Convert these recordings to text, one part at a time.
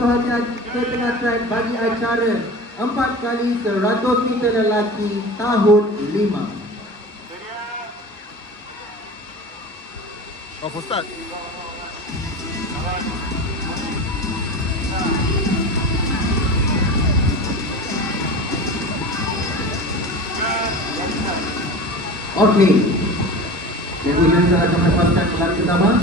perhatian ke tengah track bagi acara 4 kali 100 meter lelaki tahun 5. Oh, Ustaz. Okey. Cikgu Syarifah akan melepaskan pelari pertama.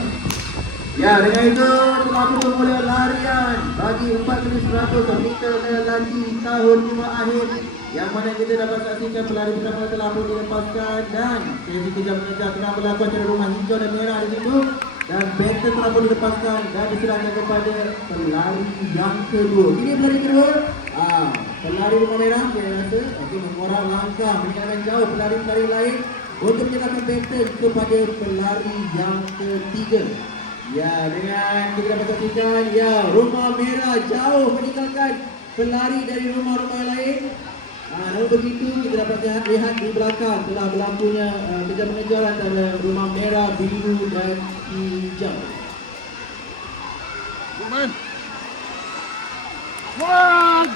Ya, dengan itu telah bermula larian bagi 4 kali 100 meter lelaki tahun 5 akhir, yang mana kita dapat saksikan pelari pertama telah pun dilepaskan dan sesi kejap mengejar tengah berlaku antara rumah hijau dan merah di situ, dan banter telah pun dilepaskan dan diserahkan kepada pelari yang kedua. Ini pelari kedua. Pelari rumah merah saya rasa mengorang langkah meninggalkan jauh pelari-pelari lain untuk menyerahkan banter kepada pelari yang ketiga. Ya, dengan kita dapat saksikan, ya, rumah merah jauh meninggalkan pelari dari rumah-rumah lain. Namun begitu kita dapat lihat di belakang telah berlakunya kejar mengejar antara rumah merah, biru dan hijau. Man. One.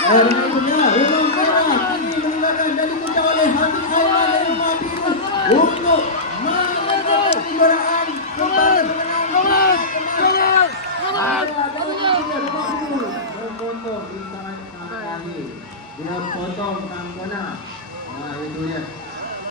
Dengan itunya rumah merah kini meninggalkan dan dikejar oleh Hati Aiman dari rumah biru untuk menangkan kejuaraan kepada pemenang memotong di saat akhir. Dia potong tangkona. Itu dia.